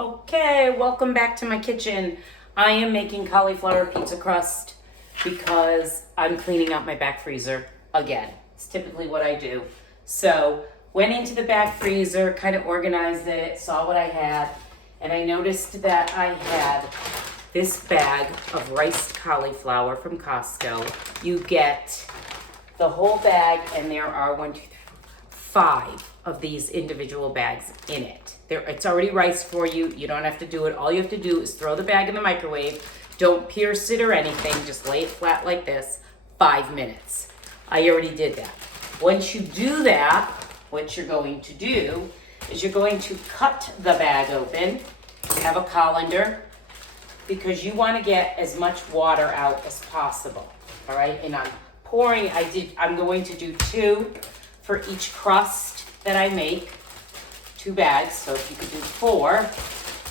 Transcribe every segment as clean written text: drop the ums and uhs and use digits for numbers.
Okay, welcome back to my kitchen. I am making cauliflower pizza crust because I'm cleaning out my back freezer again. It's typically what I do. So, went into the back freezer, kind of organized it, saw what I had, and I noticed that I had this bag of riced cauliflower from Costco. You get the whole bag, and there are 5 of these individual bags in it. It's already riced for you. You don't have to do it. All you have to do is throw the bag in the microwave. Don't pierce it or anything. Just lay it flat like this. 5 minutes. I already did that. Once you do that, what you're going to do is you're going to cut the bag open. Have a colander because you want to get as much water out as possible. All right, and I'm going to do 2 for each crust that I make. 2 bags, so if you could do 4,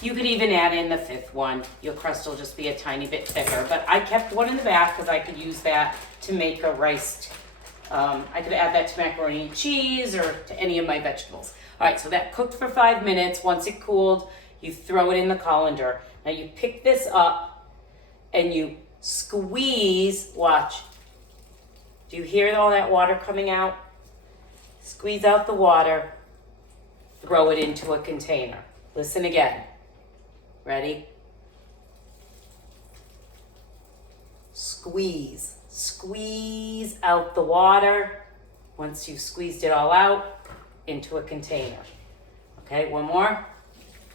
you could even add in the 5th one. Your crust will just be a tiny bit thicker, but I kept one in the back because I could use that to make a riced, I could add that to macaroni and cheese or to any of my vegetables. All right, so that cooked for 5 minutes. Once it cooled, you throw it in the colander. Now you pick this up and you squeeze, watch. Do you hear all that water coming out? Squeeze out the water. Throw it into a container. Listen again. Ready? Squeeze. Squeeze out the water. Once you've squeezed it all out, into a container. Okay, one more.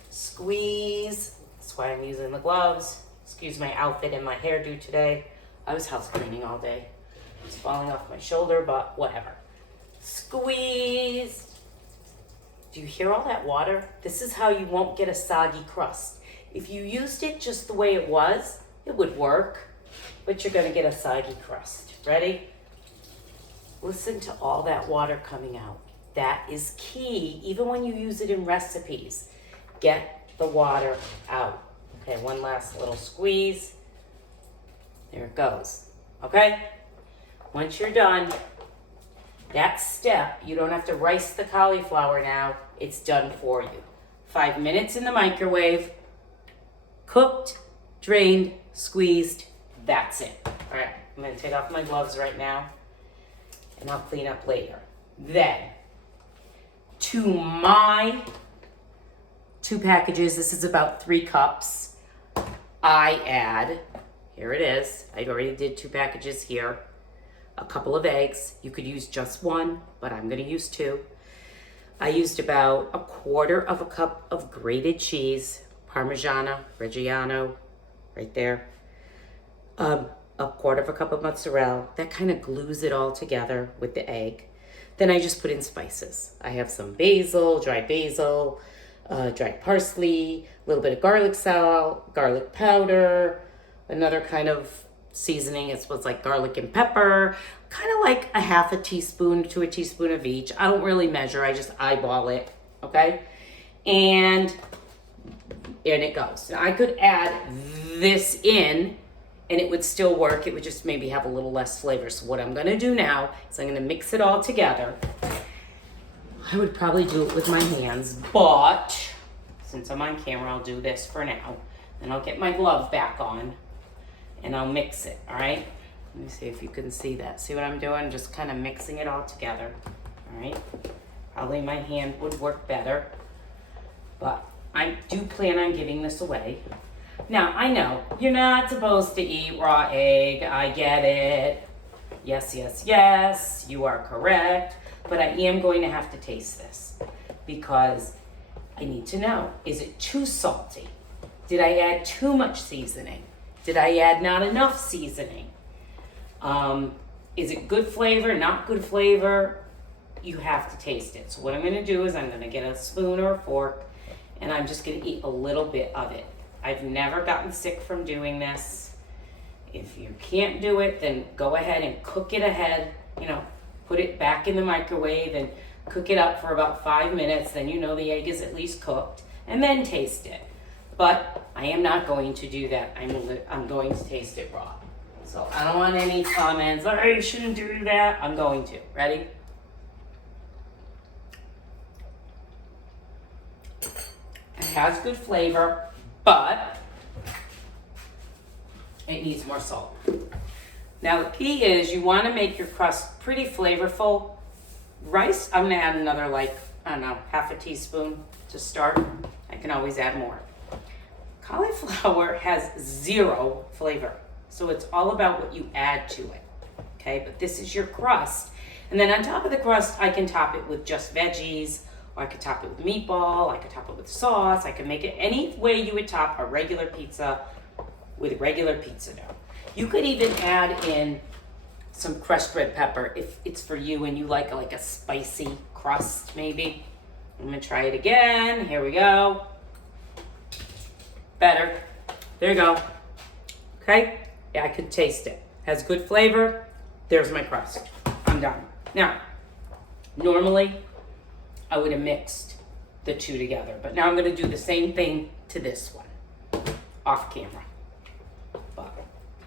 Squeeze. That's why I'm using the gloves. Excuse my outfit and my hairdo today. I was house cleaning all day. It's falling off my shoulder, but whatever. Squeeze. Do you hear all that water? This is how you won't get a soggy crust. If you used it just the way it was, it would work, but you're gonna get a soggy crust. Ready? Listen to all that water coming out. That is key, even when you use it in recipes. Get the water out. Okay, one last little squeeze. There it goes, okay? Once you're done, that step, you don't have to rice the cauliflower now. It's done for you. 5 minutes in the microwave, cooked, drained, squeezed, that's it. All right, I'm gonna take off my gloves right now and I'll clean up later. Then, to my 2 packages, this is about 3 cups, I add, here it is, I already did 2 packages here, a couple of eggs. You could use just 1, but I'm gonna use 2. I used about 1/4 cup of grated cheese, Parmigiano, Reggiano, right there. 1/4 cup of mozzarella. That kind of glues it all together with the egg. Then I just put in spices. I have some basil, dried parsley, a little bit of garlic salt, garlic powder, another kind of seasoning. It's like garlic and pepper, kind of like a 1/2 teaspoon to a teaspoon of each. I don't really measure, I just eyeball it, okay? And it goes. Now I could add this in and it would still work. It would just maybe have a little less flavor. So what I'm gonna do now is I'm gonna mix it all together. I would probably do it with my hands, but since I'm on camera, I'll do this for now. Then I'll get my glove back on and I'll mix it, all right? Let me see if you can see that. See what I'm doing? Just kind of mixing it all together, all right? Probably my hand would work better, but I do plan on giving this away. Now, I know you're not supposed to eat raw egg. I get it. Yes, yes, yes, you are correct. But I am going to have to taste this because I need to know, is it too salty? Did I add too much seasoning? Did I add not enough seasoning? Is it good flavor, not good flavor? You have to taste it. So what I'm gonna do is I'm gonna get a spoon or a fork and I'm just gonna eat a little bit of it. I've never gotten sick from doing this. If you can't do it, then go ahead and cook it ahead. Put it back in the microwave and cook it up for about 5 minutes. Then you know the egg is at least cooked and then taste it. But I am not going to do that. I'm going to taste it raw. So I don't want any comments, oh, you shouldn't do that. I'm going to. Ready? has good flavor, but it needs more salt. Now the key is you want to make your crust pretty flavorful. Rice, I'm gonna add another, like, I don't know, half a teaspoon to start. I can always add more. Cauliflower has 0 flavor, so it's all about what you add to it, okay? But this is your crust. And then on top of the crust, I can top it with just veggies, or I could top it with meatball, I could top it with sauce, I could make it any way you would top a regular pizza with regular pizza dough. You could even add in some crushed red pepper if it's for you and you like a spicy crust maybe. I'm gonna try it again. Here we go. Better. There you go. Okay? Yeah, I could taste it. Has good flavor. There's my crust. I'm done. Now, normally I would have mixed the two together, but now I'm gonna do the same thing to this one off camera. But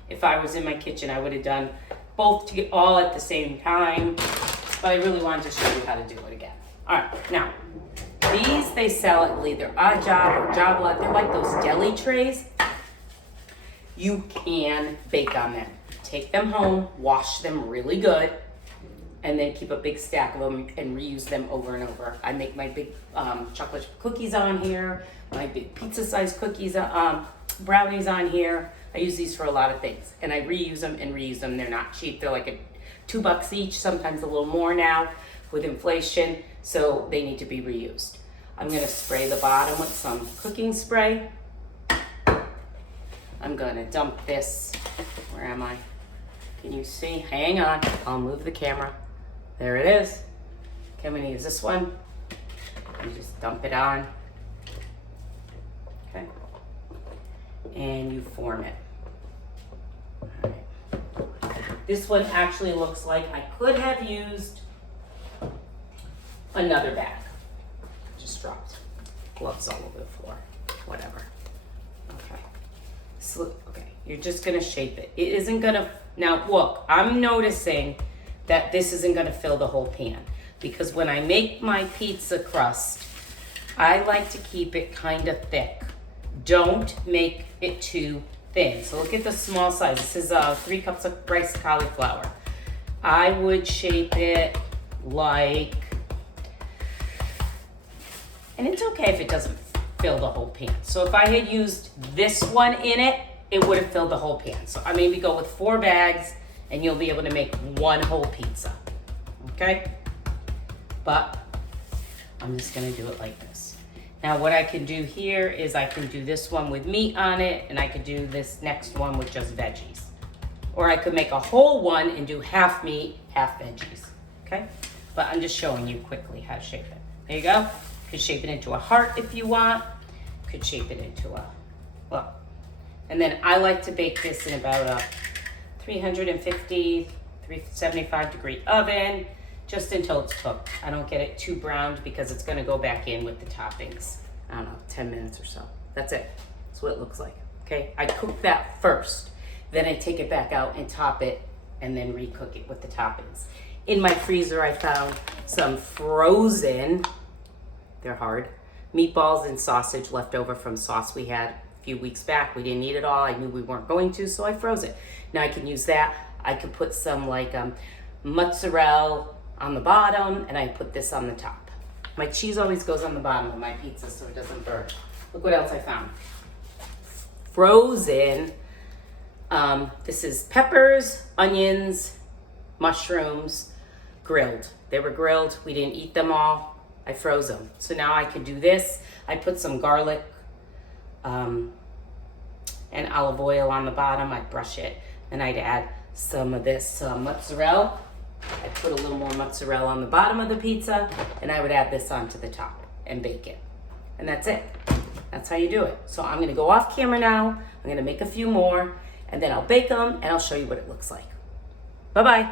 if I was in my kitchen, I would have done both all at the same time, but I really wanted to show you how to do it again. All right, now, these they sell at either Odd Job or Job Lot. They're like those deli trays. You can bake on them. Take them home, wash them really good, and then keep a big stack of them and reuse them over and over. I make my big chocolate chip cookies on here, my big pizza-sized cookies, brownies on here. I use these for a lot of things, and I reuse them and reuse them. They're not cheap. They're like $2 each, sometimes a little more now with inflation, so they need to be reused. I'm gonna spray the bottom with some cooking spray. I'm gonna dump this, where am I? Can you see? Hang on, I'll move the camera. There it is. Okay, I'm gonna use this one. You just dump it on. Okay. And you form it. All right. This one actually looks like I could have used another bag. Just dropped gloves all over the floor. Whatever. Okay. So, okay, you're just gonna shape it. It isn't gonna, now look, I'm noticing that this isn't gonna fill the whole pan, because when I make my pizza crust, I like to keep it kind of thick. Don't make it too thin. So look at the small size. This is 3 cups of riced cauliflower. I would shape it like, and it's okay if it doesn't fill the whole pan. So if I had used this one in it, it would have filled the whole pan. So I maybe go with 4 bags and you'll be able to make 1 whole pizza, okay? But I'm just gonna do it like this. Now what I can do here is I can do this one with meat on it, and I could do this next one with just veggies. Or I could make a whole one and do half meat, half veggies, okay? But I'm just showing you quickly how to shape it. There you go. You could shape it into a heart if you want. You could shape it into a, well. And then I like to bake this in about a 350, 375 degree oven, just until it's cooked. I don't get it too browned because it's gonna go back in with the toppings. I don't know, 10 minutes or so. That's it. That's what it looks like, okay? I cook that first, then I take it back out and top it, and then recook it with the toppings. In my freezer, I found some frozen, they're hard, meatballs and sausage left over from sauce we had a few weeks back. We didn't eat it all. I knew we weren't going to, so I froze it. Now I can use that. I could put some like mozzarella on the bottom, and I put this on the top. My cheese always goes on the bottom of my pizza so it doesn't burn. Look what else I found. Frozen, this is peppers, onions, mushrooms, grilled. They were grilled, we didn't eat them all. I froze them. So now I could do this. I put some garlic and olive oil on the bottom. I'd brush it, and I'd add some of this mozzarella. I'd put a little more mozzarella on the bottom of the pizza, and I would add this onto the top and bake it. And that's it. That's how you do it. So I'm gonna go off camera now. I'm gonna make a few more, and then I'll bake them, and I'll show you what it looks like. Bye-bye.